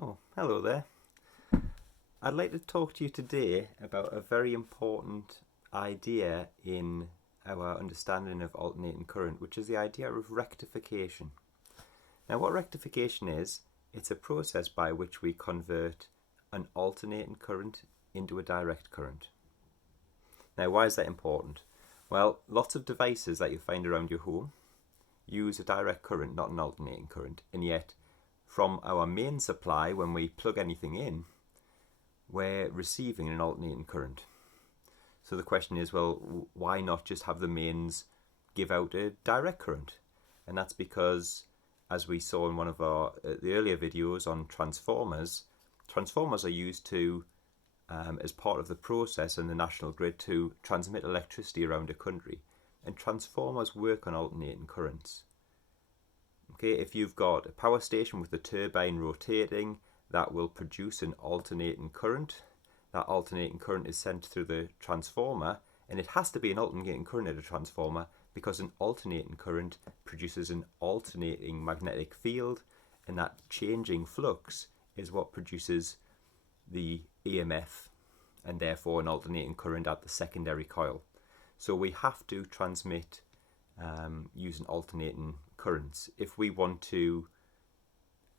Oh, hello there. I'd like to talk to you today about a very important idea in our understanding of alternating current, which is the idea of rectification. Now, what rectification is, it's a process by which we convert an alternating current into a direct current. Now, why is that important? Well, lots of devices that you find around your home use a direct current, not an alternating current, and yet from our main supply, when we plug anything in, we're receiving an alternating current. So the question is, well, why not just have the mains give out a direct current? And that's because, as we saw in one of the earlier videos on transformers, transformers are used to, as part of the process in the national grid, to transmit electricity around a country. And transformers work on alternating currents. Okay, if you've got a power station with the turbine rotating, that will produce an alternating current. That alternating current is sent through the transformer, and it has to be an alternating current at a transformer because an alternating current produces an alternating magnetic field, and that changing flux is what produces the EMF and therefore an alternating current at the secondary coil. So we have to transmit using alternating currents if we want to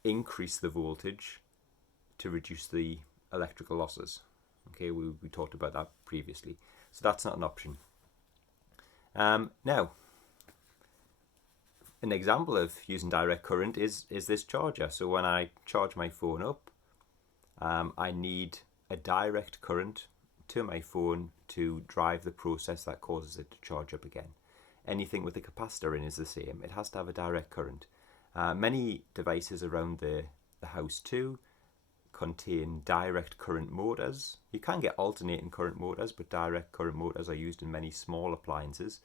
increase the voltage to reduce the electrical losses. Okay, we talked about that previously. So that's not an option. Now, an example of using direct current is this charger. So when I charge my phone up, I need a direct current to my phone to drive the process that causes it to charge up again. Anything with a capacitor in is the same. It has to have a direct current. Many devices around the house too contain direct current motors. You can get alternating current motors, but direct current motors are used in many small appliances.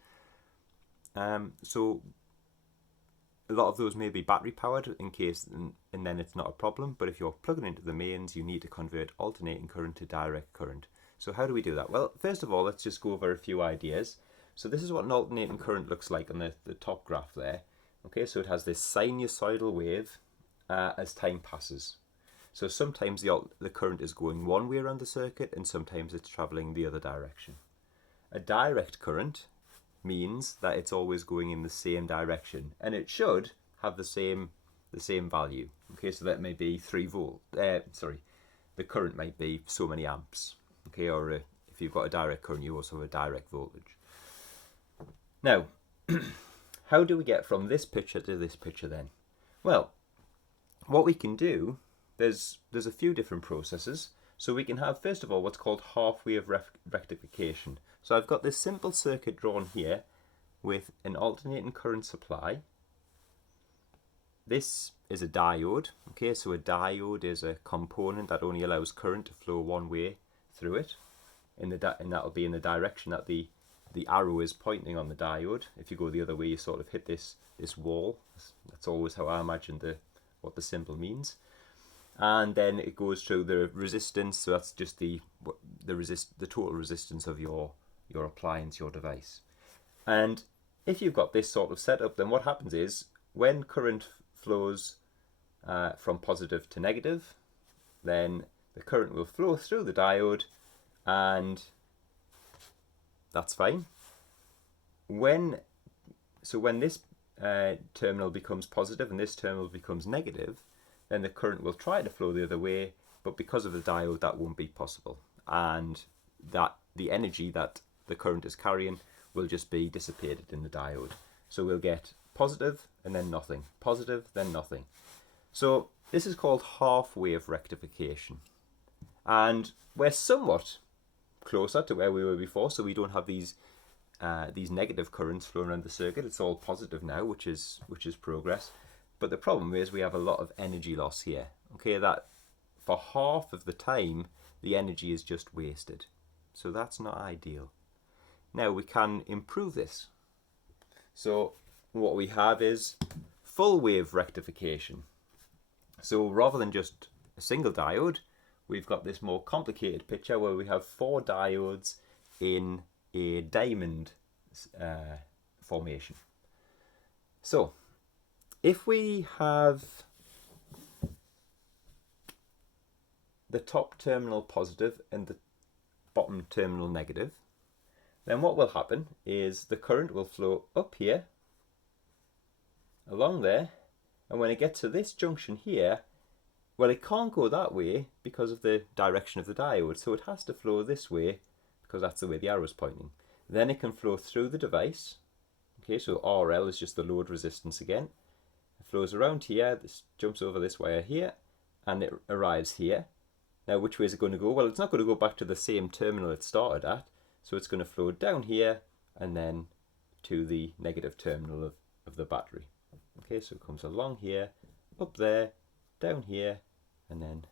So a lot of those may be battery powered in case, and then it's not a problem. But if you're plugging into the mains, you need to convert alternating current to direct current. So how do we do that? Well, first of all, let's just go over a few ideas. So this is what an alternating current looks like on the top graph there. Okay, so it has this sinusoidal wave as time passes. So sometimes the current is going one way around the circuit and sometimes it's traveling the other direction. A direct current means that it's always going in the same direction, and it should have the same value. Okay, so that may be 3 volt. The current might be so many amps. Okay, or if you've got a direct current, you also have a direct voltage. Now, how do we get from this picture to this picture then? Well, what we can do, there's a few different processes. So we can have, first of all, what's called half-wave rectification. So I've got this simple circuit drawn here with an alternating current supply. This is a diode. Okay, so a diode is a component that only allows current to flow one way through it, and that'll be in the direction that the arrow is pointing on the diode. If you go the other way, you sort of hit this wall. That's always how I imagine what the symbol means. And then it goes through the resistance. So that's just the total resistance of your appliance, your device. And if you've got this sort of setup, then what happens is when current flows from positive to negative, then the current will flow through the diode, and that's fine. When this terminal becomes positive and this terminal becomes negative, then the current will try to flow the other way, but because of the diode, that won't be possible, and that the energy that the current is carrying will just be dissipated in the diode. So we'll get positive and then nothing, positive then nothing. So this is called half-wave rectification, and we're somewhat closer to where we were before. So we don't have these negative currents flowing around the circuit. It's all positive now, which is progress. But the problem is we have a lot of energy loss here. Okay, that for half of the time the energy is just wasted. So that's not ideal. Now we can improve this. So what we have is full wave rectification. So rather than just a single diode, we've got this more complicated picture where we have 4 diodes in a diamond formation. So if we have the top terminal positive and the bottom terminal negative, then what will happen is the current will flow up here, along there, and when it gets to this junction here, well, it can't go that way because of the direction of the diode, so it has to flow this way because that's the way the arrow is pointing. Then it can flow through the device. Okay, so RL is just the load resistance again. It flows around here, this jumps over this wire here, and it arrives here. Now, which way is it going to go? Well, it's not going to go back to the same terminal it started at, so it's going to flow down here and then to the negative terminal of the battery. Okay, so it comes along here, up there, down here, and then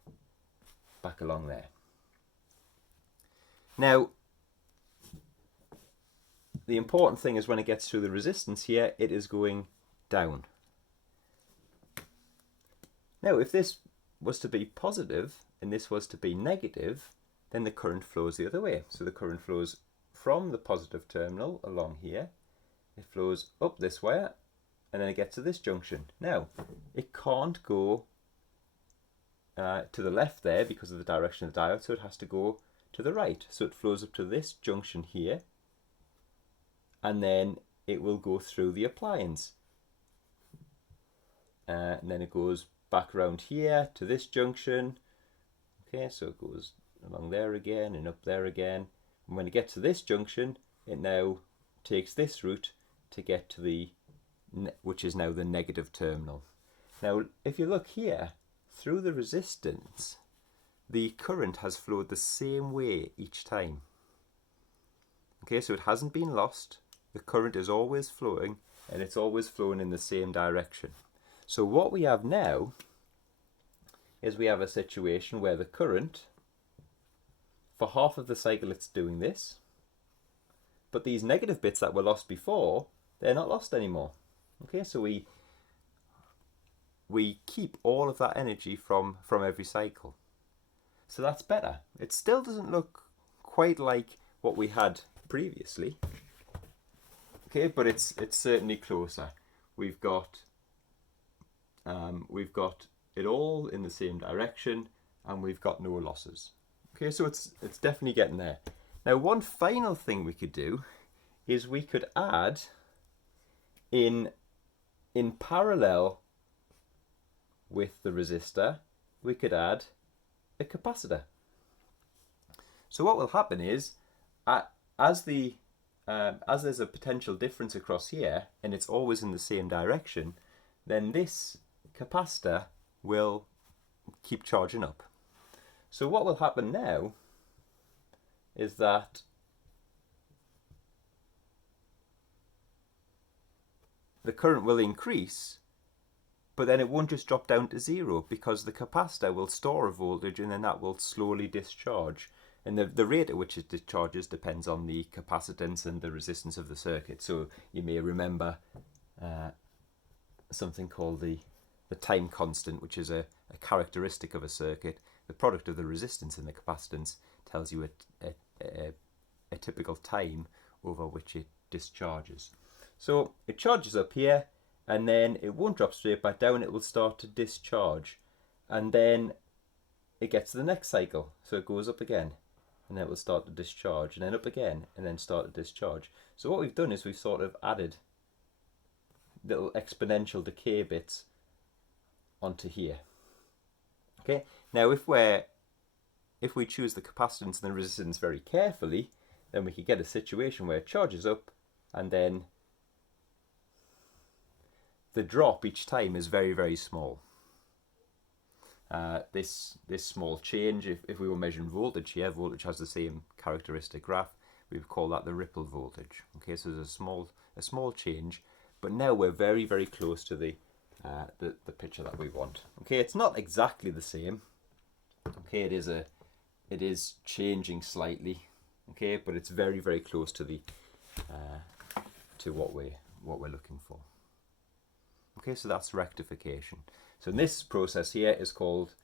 back along there. Now, the important thing is when it gets through the resistance here, it is going down. Now, if this was to be positive and this was to be negative, then the current flows the other way. So the current flows from the positive terminal along here, it flows up this wire, and then it gets to this junction. Now, it can't go to the left there because of the direction of the diode, so it has to go to the right. So it flows up to this junction here, and then it will go through the appliance. And then it goes back around here to this junction. Okay, so it goes along there again and up there again. And when it gets to this junction, it now takes this route to get to the, which is now the negative terminal. Now, if you look here, through the resistance, the current has flowed the same way each time. Okay, so it hasn't been lost. The current is always flowing, and it's always flowing in the same direction. So what we have now is we have a situation where the current, for half of the cycle it's doing this, but these negative bits that were lost before, they're not lost anymore. Okay, so we keep all of that energy from every cycle. So that's better. It still doesn't look quite like what we had previously. Okay, but it's certainly closer. We've got it all in the same direction, and we've got no losses. Okay, so it's definitely getting there. Now, one final thing we could do is we could add in parallel with the resistor, we could add a capacitor. So what will happen is, as there's a potential difference across here, and it's always in the same direction, then this capacitor will keep charging up. So what will happen now is that the current will increase, but then it won't just drop down to zero, because the capacitor will store a voltage and then that will slowly discharge. And the rate at which it discharges depends on the capacitance and the resistance of the circuit. So you may remember something called the time constant, which is a characteristic of a circuit. The product of the resistance and the capacitance tells you a typical time over which it discharges. So it charges up here, and then it won't drop straight back down, it will start to discharge. And then it gets to the next cycle, so it goes up again, and then it will start to discharge, and then up again, and then start to discharge. So what we've done is we've sort of added little exponential decay bits onto here. Okay, now if we choose the capacitance and the resistance very carefully, then we could get a situation where it charges up, and then the drop each time is very, very small. This small change, if we were measuring voltage here, voltage has the same characteristic graph, we would call that the ripple voltage. Okay, so there's a small change, but now we're very, very close to the picture that we want. Okay, it's not exactly the same. Okay, it is changing slightly. Okay, but it's very, very close to the to what we're looking for. Okay, so that's rectification. So this process here is called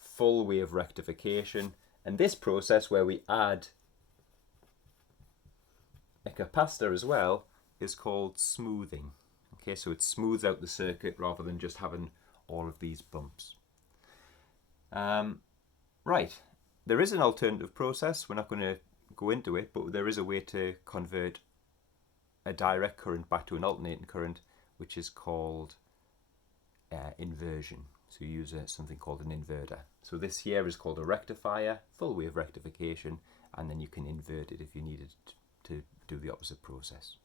full wave rectification, and this process where we add a capacitor as well is called smoothing. Okay, so it smooths out the circuit rather than just having all of these bumps. Right, there is an alternative process. We're not going to go into it, but there is a way to convert a direct current back to an alternating current, which is called inversion. So you use something called an inverter. So this here is called a rectifier, full wave rectification, and then you can invert it if you needed to do the opposite process.